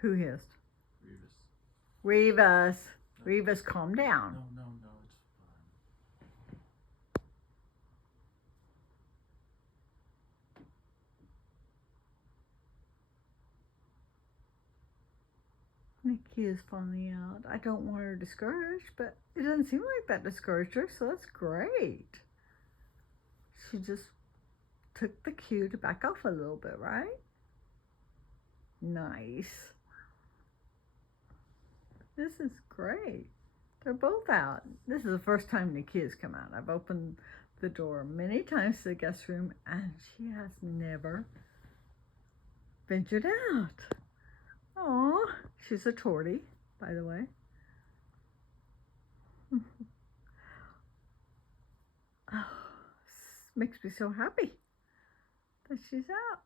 Who hissed? Revus. Revus. Revus, calm down. No, it's fine. Nakia's finally out. I don't want her discouraged, but it doesn't seem like that discouraged her, so that's great. She just took the cue to back off a little bit, right? Nice. This is great. They're both out. This is the first time Nakia's come out. I've opened the door many times to the guest room, and she has never ventured out. Aw, she's a Tortie, by the way. Oh, makes me so happy that she's out.